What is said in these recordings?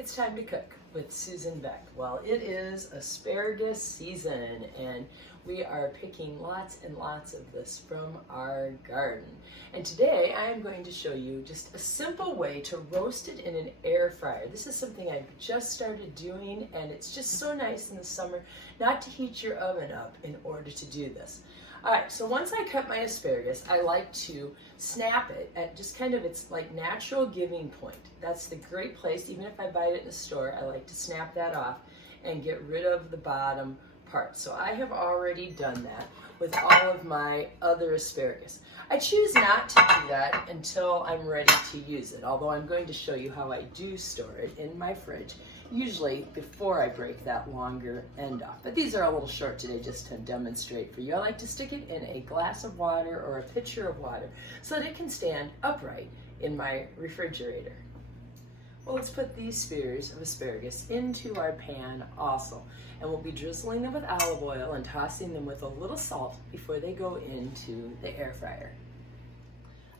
It's time to cook with Susan Beck. Well, it is asparagus season and we are picking lots and lots of this from our garden. And today I am going to show you just a simple way to roast it in an air fryer. This is something I've just started doing and it's just so nice in the summer not to heat your oven up in order to do this. All right, so once I cut my asparagus, I like to snap it at just kind of its like natural giving point. That's the great place. Even if I buy it in a store, I like to snap that off and get rid of the bottom part. So I have already done that with all of my other asparagus. I choose not to do that until I'm ready to use it, although I'm going to show you how I do store it in my fridge, usually before I break that longer end off. But these are a little short today just to demonstrate for you. I like to stick it in a glass of water or a pitcher of water so that it can stand upright in my refrigerator. Well, let's put these spears of asparagus into our pan also. And we'll be drizzling them with olive oil and tossing them with a little salt before they go into the air fryer.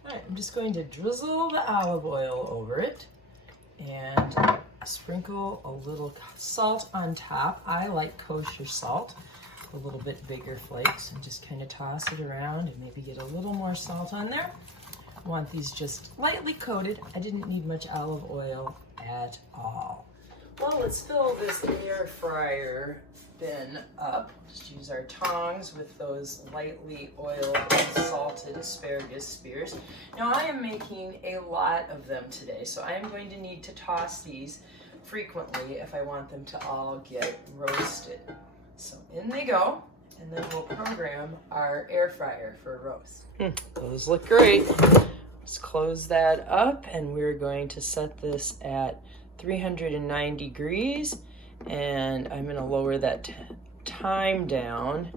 All right, I'm just going to drizzle the olive oil over it and sprinkle a little salt on top. I like kosher salt, a little bit bigger flakes, and just kind of toss it around and maybe get a little more salt on there. I want these just lightly coated. I didn't need much olive oil at all. Well, let's fill this air fryer bin up. Just use our tongs with those lightly oiled and salted asparagus spears. Now I am making a lot of them today, so I am going to need to toss these frequently if I want them to all get roasted. So in they go, and then we'll program our air fryer for a roast. Those look great. Let's close that up, and we're going to set this at 309 degrees, and I'm going to lower that time down.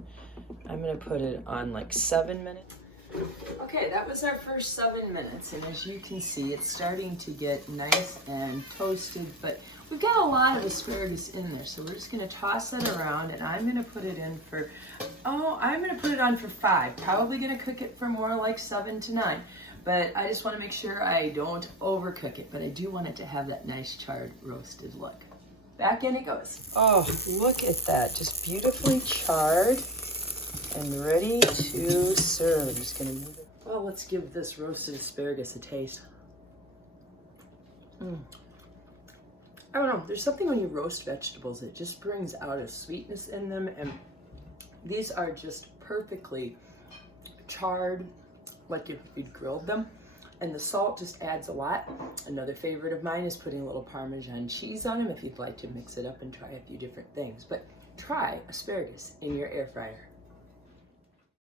I'm going to put it on like 7 minutes. Okay, that was our first 7 minutes, and as you can see, it's starting to get nice and toasted, but we've got a lot of asparagus in there, so we're just going to toss that around, and I'm going to put it in for, I'm going to put it on for 5. Probably going to cook it for more like 7 to 9. But I just want to make sure I don't overcook it, but I do want it to have that nice charred roasted look. Back in it goes. Oh, look at that. Just beautifully charred and ready to serve. I'm just going to move it. Well, let's give this roasted asparagus a taste. I don't know. There's something when you roast vegetables, it just brings out a sweetness in them. And these are just perfectly charred, like if you'd grilled them, and the salt just adds a lot. Another favorite of mine is putting a little Parmesan cheese on them if you'd like to mix it up and try a few different things. But try asparagus in your air fryer.